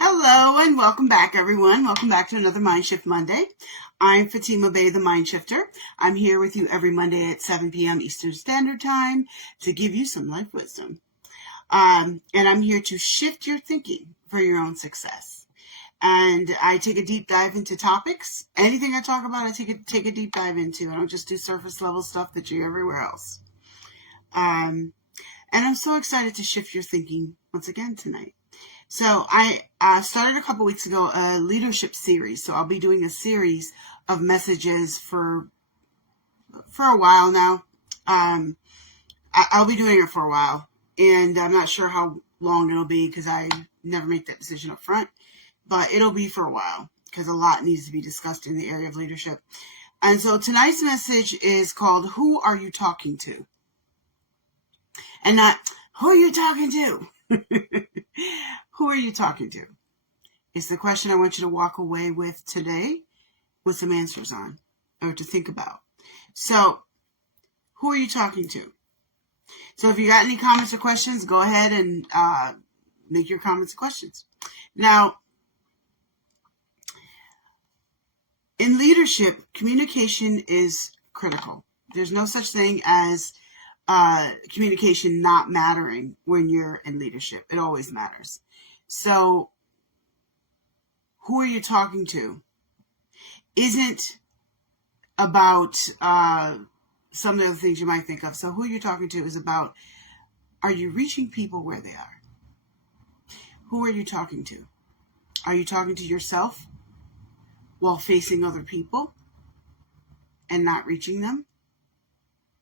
Hello and welcome back, everyone. Welcome back to another Mind Shift Monday. I'm Fatima Bay, the Mind Shifter. I'm here with you every Monday at 7 p.m. Eastern Standard Time to give you some life wisdom. And I'm here to shift your thinking for your own success. And I take a deep dive into topics. Anything I talk about, I take a deep dive into. I don't just do surface level stuff that you do everywhere else. And I'm so excited to shift your thinking once again tonight. So I started a couple weeks ago a leadership series. So I'll be doing a series of messages for a while now. I'll be doing it for a while, and I'm not sure how long it'll be because I never make that decision up front. But it'll be for a while because a lot needs to be discussed in the area of leadership. And so tonight's message is called "Who Are You Talking To?" And not "Who are you talking to?" Who are you talking to? It's the question I want you to walk away with today with some answers on or to think about. So, who are you talking to? So if you got any comments or questions, go ahead and make your comments and questions. Now, in leadership, communication is critical. There's no such thing as communication not mattering when you're in leadership. It always matters. So, who are you talking to? Isn't about some of the things you might think of. So, who you're talking to is about, are you reaching people where they are? Who are you talking to? Are you talking to yourself while facing other people and not reaching them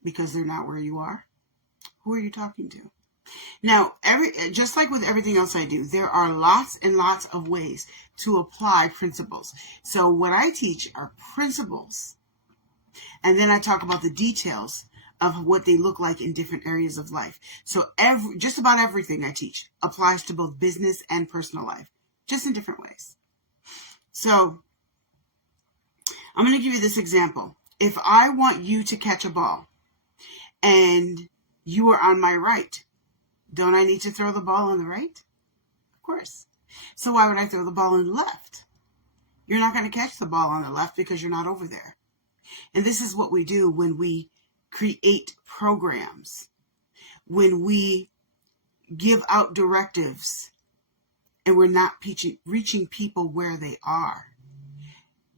because they're not where you are? Who are you talking to? Now, just like with everything else I do, there are lots and lots of ways to apply principles. So what I teach are principles, and then I talk about the details of what they look like in different areas of life. So just about everything I teach applies to both business and personal life, just in different ways. So I'm going to give you this example. If I want you to catch a ball and you are on my right, don't I need to throw the ball on the right? Of course. So why would I throw the ball on the left? You're not going to catch the ball on the left because you're not over there. And this is what we do when we create programs, when we give out directives, and we're not reaching people where they are.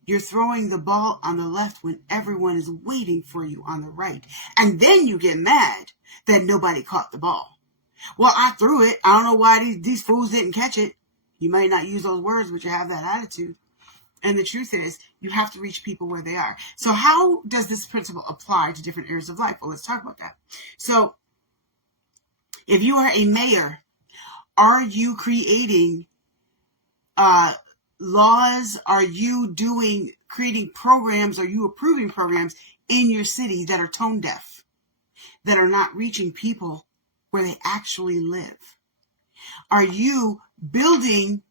You're throwing the ball on the left when everyone is waiting for you on the right. And then you get mad that nobody caught the ball. Well, I threw it. I don't know why these fools didn't catch it. You might not use those words, but you have that attitude. And the truth is, you have to reach people where they are. So how does this principle apply to different areas of life? Well, let's talk about that. So if you are a mayor, are you creating laws? Are you creating programs? Are you approving programs in your city that are tone deaf, that are not reaching people where they actually live? Are you building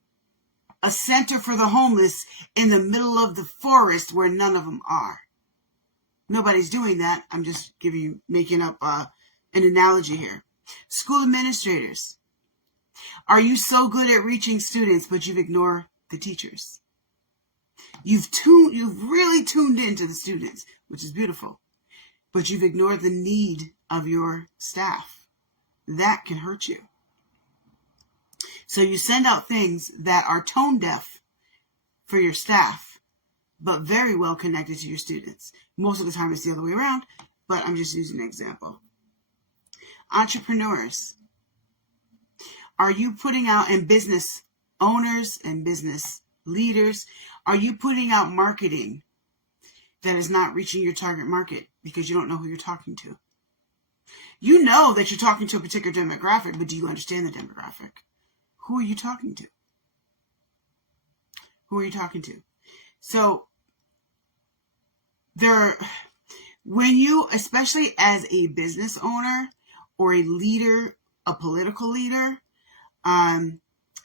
a center for the homeless in the middle of the forest where none of them are? Nobody's doing that. I'm just making up an analogy here. School administrators, are you so good at reaching students, but you've ignored the teachers? You've really tuned into the students, which is beautiful, but you've ignored the need of your staff. That can hurt you. So you send out things that are tone deaf for your staff, but very well connected to your students. Most of the time it's the other way around, but I'm just using an example. Entrepreneurs, are you putting out, and business owners and business leaders, are you putting out marketing that is not reaching your target market because you don't know who you're talking to? You know that you're talking to a particular demographic, but do you understand the demographic? Who are you talking to? Who are you talking to? So when you, especially as a business owner or a leader, a political leader, a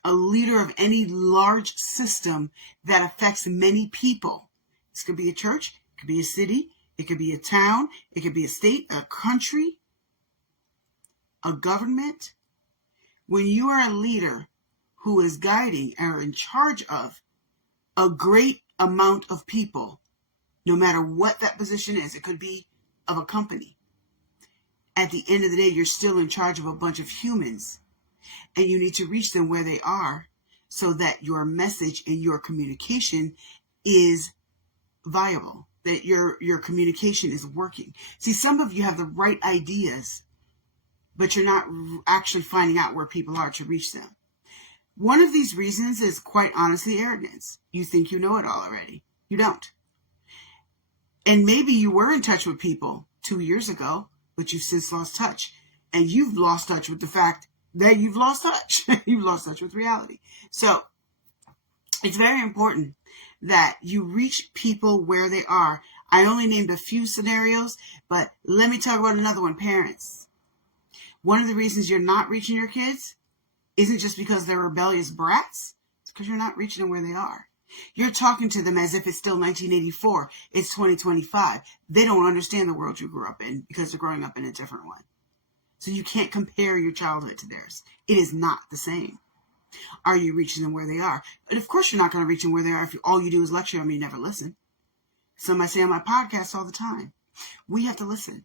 leader of any large system that affects many people, this could be a church, it could be a city, it could be a town, it could be a state, a country, a government. When you are a leader who is guiding or in charge of a great amount of people, no matter what that position is. It could be of a company. At the end of the day, you're still in charge of a bunch of humans, and you need to reach them where they are so that your message and your communication is viable, that your communication is working. See, some of you have the right ideas, but you're not actually finding out where people are to reach them. One of these reasons is quite honestly arrogance. You think you know it all already. You don't. And maybe you were in touch with people 2 years ago, but you've since lost touch. And you've lost touch with the fact that you've lost touch. You've lost touch with reality. So it's very important that you reach people where they are. I only named a few scenarios, but let me talk about another one, parents. One of the reasons you're not reaching your kids isn't just because they're rebellious brats. It's because you're not reaching them where they are. You're talking to them as if it's still 1984. It's 2025. They don't understand the world you grew up in because they're growing up in a different one. So you can't compare your childhood to theirs. It is not the same. Are you reaching them where they are? And of course you're not going to reach them where they are if all you do is lecture them and you never listen. Some I say on my podcast all the time. We have to listen.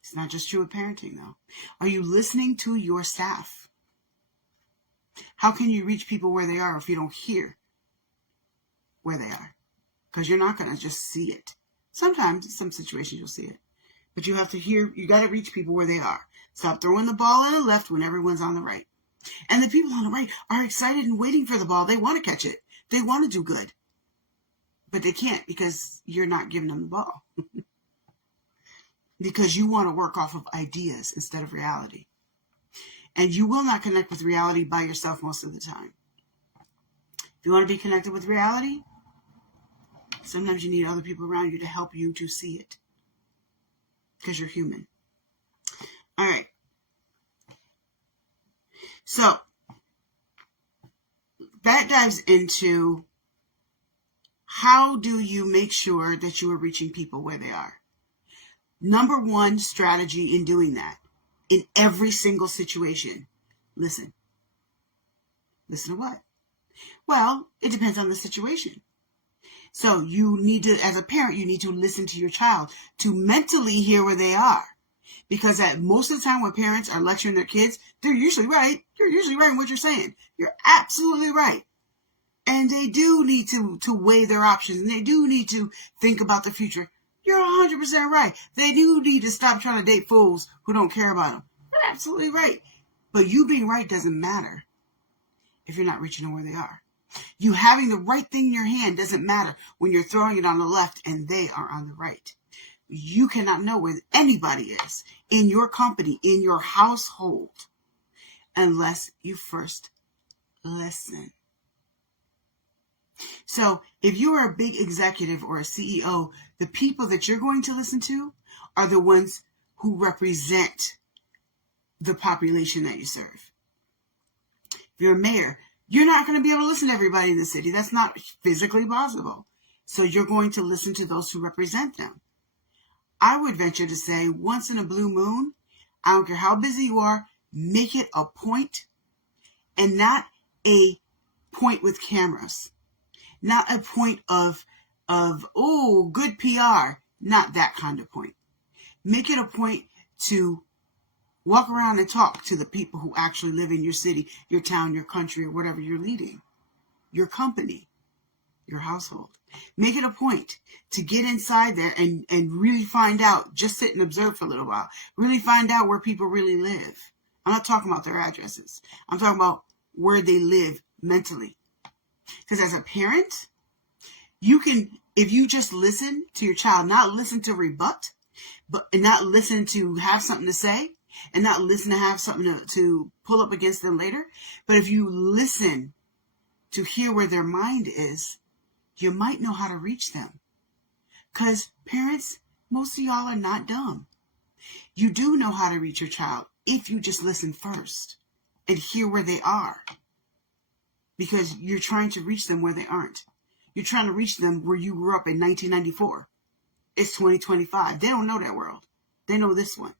It's not just true with parenting, though. Are you listening to your staff? How can you reach people where they are if you don't hear where they are? Because you're not going to just see it. Sometimes, in some situations, you'll see it. But you have to hear, you got to reach people where they are. Stop throwing the ball on the left when everyone's on the right. And the people on the right are excited and waiting for the ball. They want to catch it. They want to do good. But they can't because you're not giving them the ball. Because you want to work off of ideas instead of reality. And you will not connect with reality by yourself most of the time. If you want to be connected with reality, sometimes you need other people around you to help you to see it. Because you're human. All right. So, that dives into how do you make sure that you are reaching people where they are. Number one strategy in doing that, in every single situation, listen. Listen to what? Well, it depends on the situation. So you need to, as a parent, you need to listen to your child to mentally hear where they are. Because at most of the time when parents are lecturing their kids, they're usually right. You're usually right in what you're saying. You're absolutely right. And they do need to weigh their options. And they do need to think about the future. You're 100% right. They do need to stop trying to date fools who don't care about them. You're absolutely right. But you being right doesn't matter if you're not reaching them where they are. You having the right thing in your hand doesn't matter when you're throwing it on the left and they are on the right. You cannot know where anybody is in your company, in your household, unless you first listen. So if you are a big executive or a CEO, the people that you're going to listen to are the ones who represent the population that you serve. If you're a mayor, you're not going to be able to listen to everybody in the city. That's not physically possible. So you're going to listen to those who represent them. I would venture to say once in a blue moon, I don't care how busy you are, make it a point, and not a point with cameras. Not a point of good PR. Not that kind of point. Make it a point to walk around and talk to the people who actually live in your city, your town, your country, or whatever you're leading. Your company, your household. Make it a point to get inside there and really find out, just sit and observe for a little while. Really find out where people really live. I'm not talking about their addresses. I'm talking about where they live mentally. Because as a parent, you can, if you just listen to your child, not listen to rebut, and not listen to have something to say, and not listen to have something to pull up against them later, but if you listen to hear where their mind is, you might know how to reach them. Because parents, most of y'all are not dumb. You do know how to reach your child if you just listen first and hear where they are. Because you're trying to reach them where they aren't. You're trying to reach them where you grew up in 1994. It's 2025. They don't know that world. They know this one.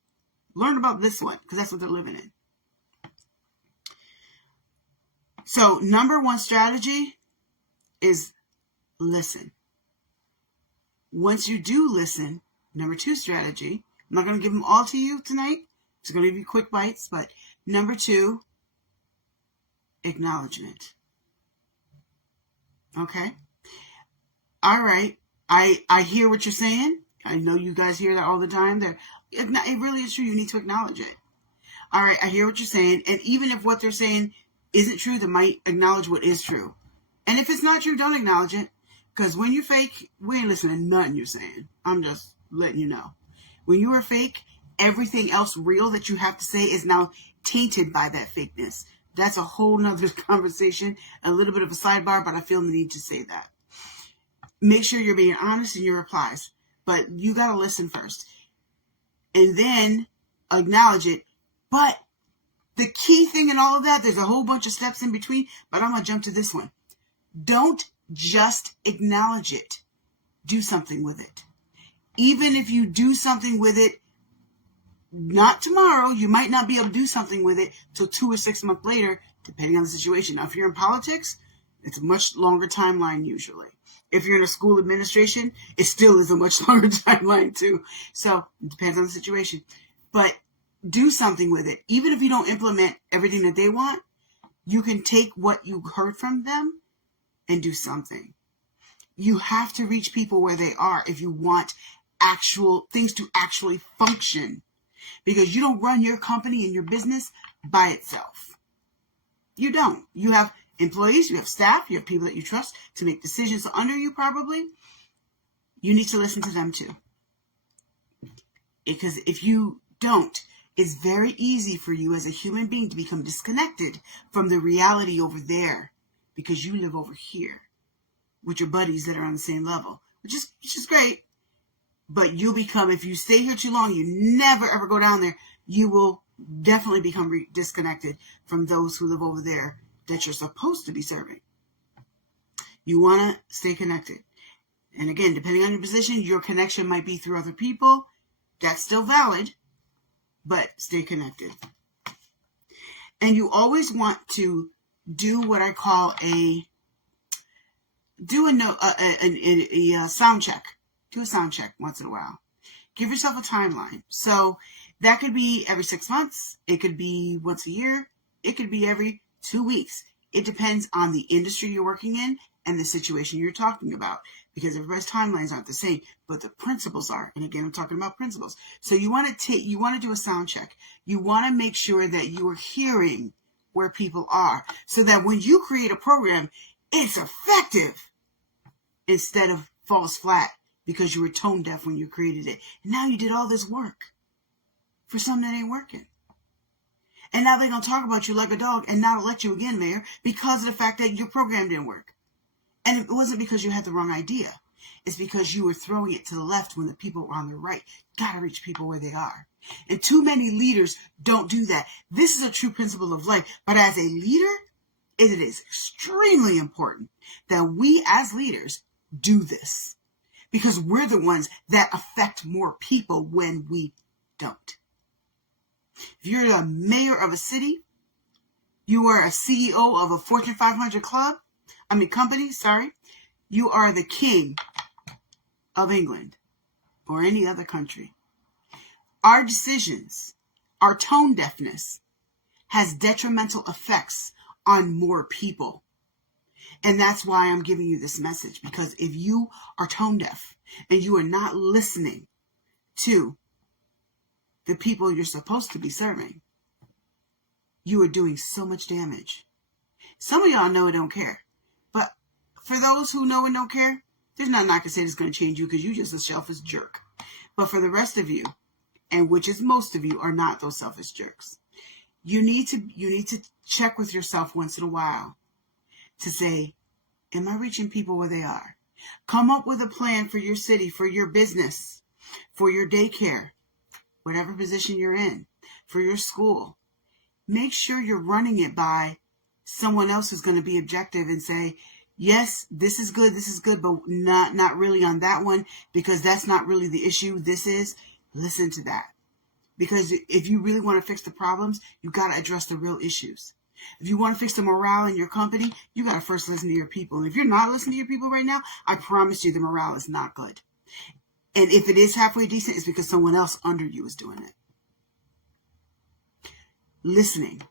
Learn about this one because that's what they're living in. So number one strategy is listen. Once you do listen, number two strategy, I'm not going to give them all to you tonight. It's going to give you quick bites, but number two, acknowledgement. Okay? All right. I hear what you're saying. I know you guys hear that all the time. It really is true. You need to acknowledge it. All right. I hear what you're saying. And even if what they're saying isn't true, they might acknowledge what is true. And if it's not true, don't acknowledge it. Because when you're fake, we ain't listening to nothing you're saying. I'm just letting you know. When you are fake, everything else real that you have to say is now tainted by that fakeness. That's a whole nother conversation, a little bit of a sidebar, but I feel the need to say that. Make sure you're being honest in your replies, but you got to listen first. And then acknowledge it. But the key thing in all of that, there's a whole bunch of steps in between, but I'm going to jump to this one. Don't just acknowledge it. Do something with it. Even if you do something with it, not tomorrow, you might not be able to do something with it till 2 or 6 months later, depending on the situation. Now, if you're in politics, it's a much longer timeline usually. If you're in a school administration, it still is a much longer timeline too. So it depends on the situation. But do something with it. Even if you don't implement everything that they want, you can take what you heard from them and do something. You have to reach people where they are if you want actual things to actually function. Because you don't run your company and your business by itself. You don't. You have employees, you have staff, you have people that you trust to make decisions under you probably. You need to listen to them too. Because if you don't, it's very easy for you as a human being to become disconnected from the reality over there. Because you live over here with your buddies that are on the same level. Which is great. But you'll become, if you stay here too long, you never ever go down there, you will definitely become disconnected from those who live over there that you're supposed to be serving. You want to stay connected. And again, depending on your position, your connection might be through other people. That's still valid, but stay connected. And you always want to do what I call a sound check. Do a sound check once in a while. Give yourself a timeline. So that could be every 6 months. It could be once a year. It could be every 2 weeks. It depends on the industry you're working in and the situation you're talking about. Because everybody's timelines aren't the same, but the principles are. And again, I'm talking about principles. So you want to do a sound check. You want to make sure that you are hearing where people are, so that when you create a program, it's effective instead of falls flat. Because you were tone deaf when you created it. And now you did all this work for something that ain't working. And now they're going to talk about you like a dog and not elect you again, Mayor, because of the fact that your program didn't work. And it wasn't because you had the wrong idea. It's because you were throwing it to the left when the people were on the right. Got to reach people where they are. And too many leaders don't do that. This is a true principle of life. But as a leader, it is extremely important that we as leaders do this. Because we're the ones that affect more people when we don't. If you're a mayor of a city, you are a CEO of a Fortune 500 company, you are the king of England or any other country. Our decisions, our tone deafness has detrimental effects on more people. And that's why I'm giving you this message, because if you are tone deaf and you are not listening to the people you're supposed to be serving, you are doing so much damage. Some of y'all know and don't care. But for those who know and don't care, there's nothing I can say that's going to change you because you're just a selfish jerk. But for the rest of you, and which is most of you, are not those selfish jerks. You need to check with yourself once in a while to say, am I reaching people where they are? Come up with a plan for your city, for your business, for your daycare, whatever position you're in, for your school. Make sure you're running it by someone else who's going to be objective and say, yes, this is good, but not really on that one, because that's not really the issue. This is, listen to that. Because if you really want to fix the problems, you got to address the real issues. If you want to fix the morale in your company, you got to first listen to your people. And if you're not listening to your people right now, I promise you the morale is not good. And if it is halfway decent, it's because someone else under you is doing it. Listening.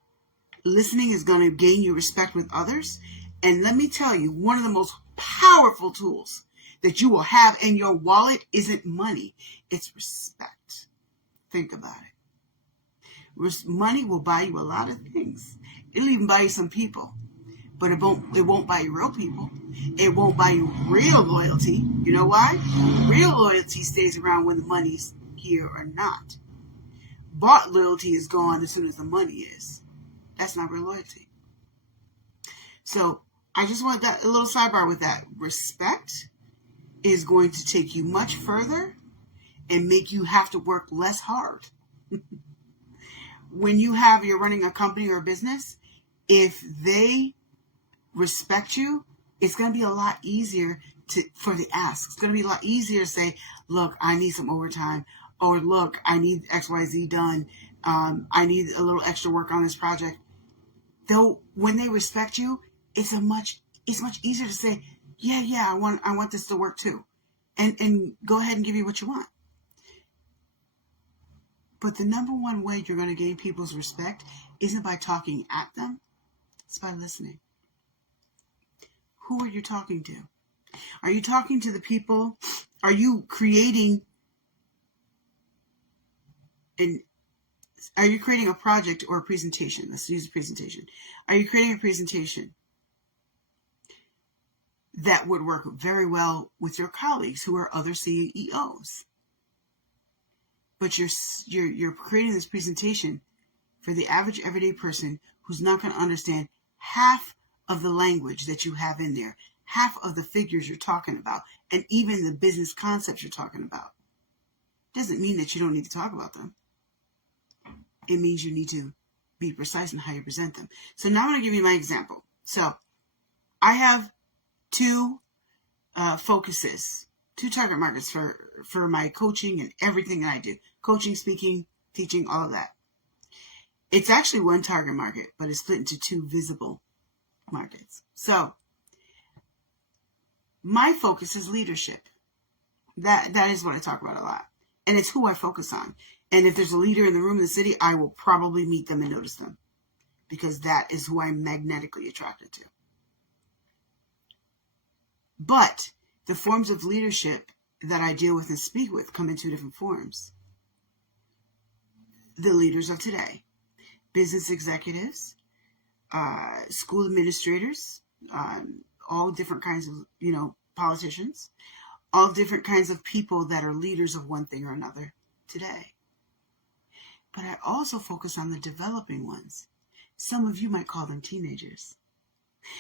Listening is going to gain you respect with others. And let me tell you, one of the most powerful tools that you will have in your wallet isn't money. It's respect. Think about it. Money will buy you a lot of things. It'll even buy you some people. But it won't buy you real people. It won't buy you real loyalty. You know why? Real loyalty stays around when the money's here or not. Bought loyalty is gone as soon as the money is. That's not real loyalty. So I just want that a little sidebar with that. Respect is going to take you much further and make you have to work less hard. When you're running a company or a business, if they respect you, it's going to be a lot easier for the ask. It's going to be a lot easier to say, look, I need some overtime, or look, I need XYZ done. I need a little extra work on this project. Though when they respect you, it's much easier to say, yeah, I want this to work too. And go ahead and give you what you want. But the number one way you're going to gain people's respect isn't by talking at them. It's by listening. Who are you talking to? Are you talking to the people? Are you creating a project or a presentation? Let's use a presentation. Are you creating a presentation that would work very well with your colleagues who are other CEOs? But you're creating this presentation for the average everyday person who's not going to understand half of the language that you have in there, half of the figures you're talking about, and even the business concepts you're talking about. Doesn't mean that you don't need to talk about them. It means you need to be precise in how you present them. So now I'm going to give you my example. So I have two focuses, two target markets for my coaching and everything that I do. Coaching, speaking, teaching, all of that. It's actually one target market, but it's split into two visible markets. So my focus is leadership. That is what I talk about a lot. And it's who I focus on. And if there's a leader in the room in the city, I will probably meet them and notice them, because that is who I'm magnetically attracted to. But the forms of leadership that I deal with and speak with come in two different forms. The leaders of today, business executives, school administrators, all different kinds of, politicians, all different kinds of people that are leaders of one thing or another today. But I also focus on the developing ones. Some of you might call them teenagers.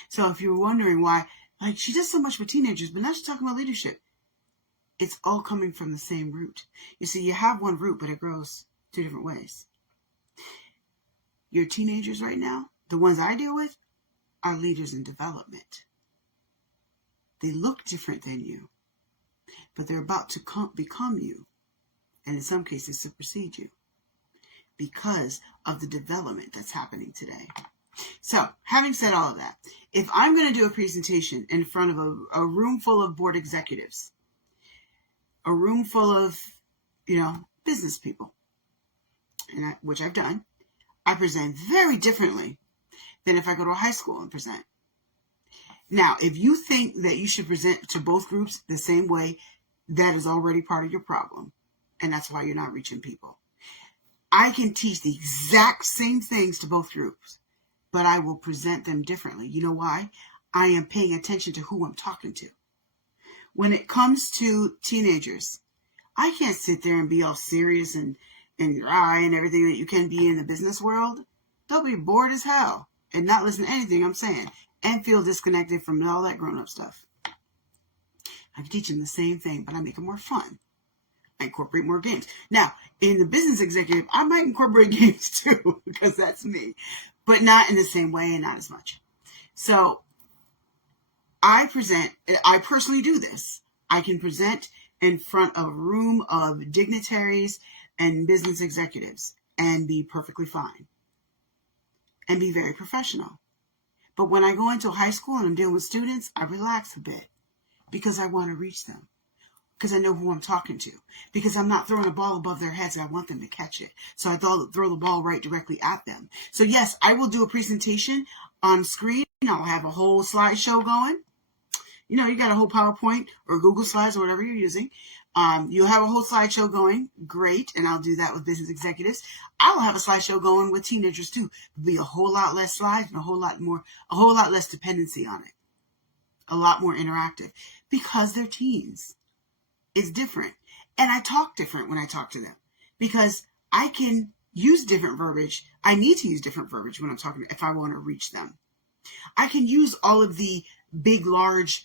So if you're wondering why, she does so much with teenagers, but now she's talking about leadership, it's all coming from the same root. You see, you have one root, but it grows two different ways. Your teenagers right now, the ones I deal with, are leaders in development. They look different than you, but they're about to become you, and in some cases supersede you, because of the development that's happening today. So, having said all of that, if I'm going to do a presentation in front of a room full of board executives, a room full of, business people, which I've done, I present very differently than if I go to a high school and present. Now, if you think that you should present to both groups the same way, that is already part of your problem, and that's why you're not reaching people. I can teach the exact same things to both groups, but I will present them differently. You know why? I am paying attention to who I'm talking to. When it comes to teenagers, I can't sit there and be all serious and dry and everything that you can be in the business world. They'll be bored as hell and not listen to anything I'm saying and feel disconnected from all that grown-up stuff. I can teach them the same thing, but I make it more fun. I incorporate more games. Now, in the business executive, I might incorporate games too, because that's me, but not in the same way and not as much. So I personally do this. I can present in front of a room of dignitaries and business executives and be perfectly fine. and be very professional. But when I go into high school and I'm dealing with students, I relax a bit because I want to reach them, because I know who I'm talking to, because I'm not throwing a ball above their heads and I want them to catch it. So I throw the ball right directly at them. So yes, I will do a presentation on screen. I'll have a whole slideshow going. You got a whole PowerPoint or Google Slides or whatever you're using. You'll have a whole slideshow going. Great. And I'll do that with business executives. I'll have a slideshow going with teenagers too. There'll be a whole lot less slides and a whole lot less dependency on it. A lot more interactive because they're teens. It's different. And I talk different when I talk to them because I can use different verbiage. I need to use different verbiage when I'm talking if I want to reach them. I can use all of the big, large,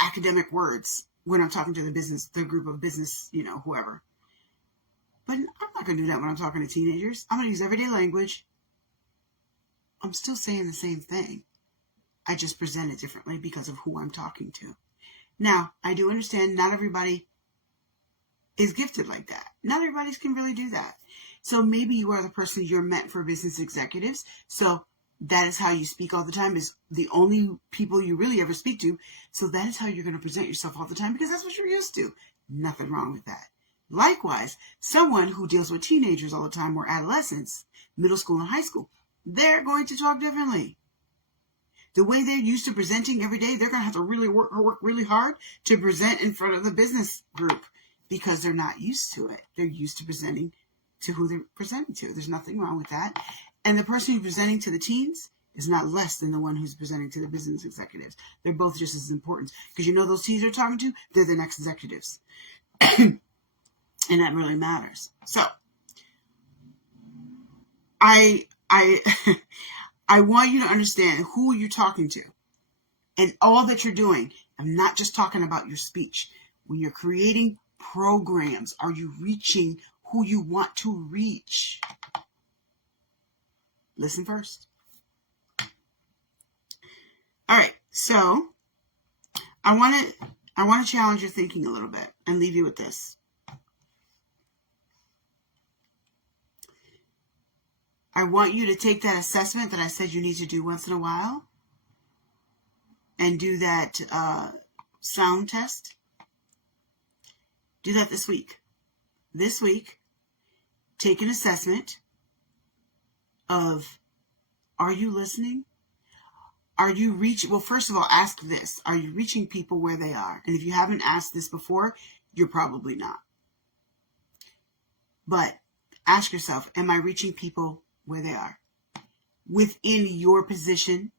academic words when I'm talking to the group of business, whoever. But I'm not going to do that when I'm talking to teenagers. I'm going to use everyday language. I'm still saying the same thing. I just present it differently because of who I'm talking to. Now, I do understand not everybody is gifted like that. Not everybody can really do that. So maybe you are the person you're meant for business executives. So that is how you speak all the time, is the only people you really ever speak to. So that is how you're going to present yourself all the time because that's what you're used to. Nothing wrong with that. Likewise, someone who deals with teenagers all the time or adolescents, middle school and high school, they're going to talk differently. The way they're used to presenting every day, they're going to have to really work really hard to present in front of the business group because they're not used to it. They're used to presenting to who they're presenting to. There's nothing wrong with that. And the person who's presenting to the teens is not less than the one who's presenting to the business executives. They're both just as important because those teens they're talking to, they're the next executives. And that really matters. So I want you to understand who you're talking to and all that you're doing. I'm not just talking about your speech. When you're creating programs, are you reaching who you want to reach? Listen first. All right. So I want to challenge your thinking a little bit and leave you with this. I want you to take that assessment that I said you need to do once in a while and do that sound test. Do that this week. This week, take an assessment of, are you listening? Are you reaching? Well, first of all, ask this. Are you reaching people where they are? And if you haven't asked this before, you're probably not. But ask yourself, am I reaching people where they are? Within your position,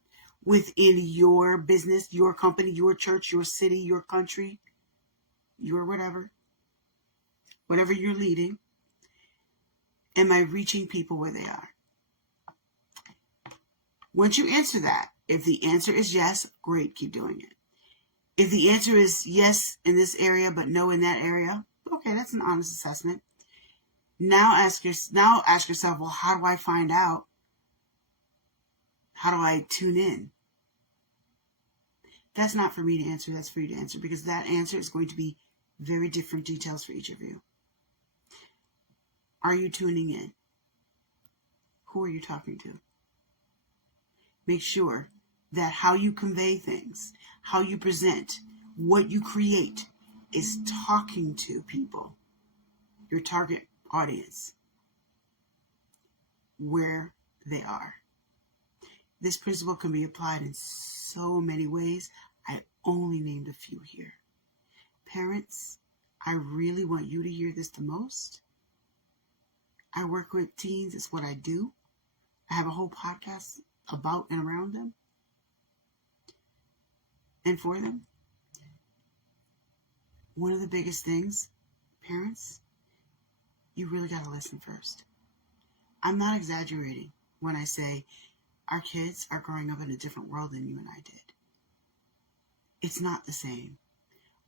within your business, your company, your church, your city, your country, your whatever you're leading, am I reaching people where they are? Once you answer that, if the answer is yes, great, keep doing it. If the answer is yes in this area, but no in that area, okay, that's an honest assessment. Now ask yourself, well, how do I find out? How do I tune in? That's not for me to answer, that's for you to answer, because that answer is going to be very different details for each of you. Are you tuning in? Who are you talking to? Make sure that how you convey things, how you present, what you create is talking to people, your target audience, where they are. This principle can be applied in so many ways. I only named a few here. Parents, I really want you to hear this the most. I work with teens. It's what I do. I have a whole podcast about and around them and for them. One of the biggest things, parents, you really got to listen first. I'm not exaggerating when I say our kids are growing up in a different world than you and I did. It's not the same.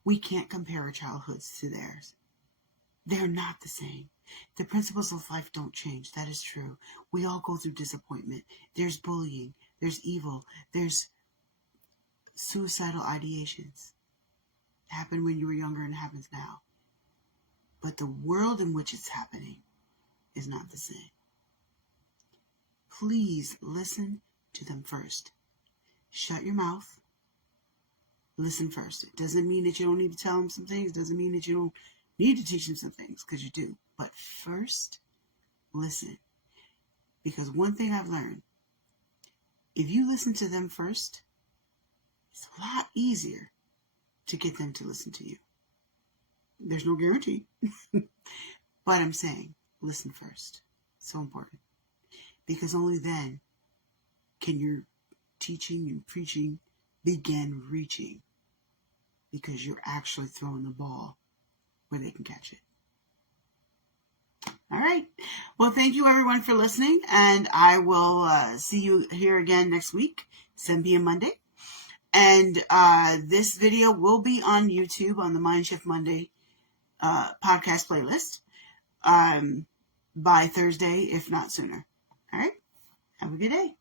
We can't compare our childhoods to theirs. They're not the same. The principles of life don't change. That is true. We all go through disappointment. There's bullying. There's evil. There's suicidal ideations. It happened when you were younger and it happens now. But the world in which it's happening is not the same. please listen to them first. Shut your mouth. Listen first. It doesn't mean that you don't need to tell them some things. It doesn't mean that you don't need to teach them some things, because you do. But first, listen. Because one thing I've learned, if you listen to them first, it's a lot easier to get them to listen to you. There's no guarantee. But I'm saying, listen first. So important. Because only then can your teaching and preaching begin reaching. Because you're actually throwing the ball where they can catch it. All right. Well, thank you everyone for listening. And I will see you here again next week, 7 p.m. Monday. And this video will be on YouTube on the Mindshift Monday podcast playlist by Thursday, if not sooner. All right. Have a good day.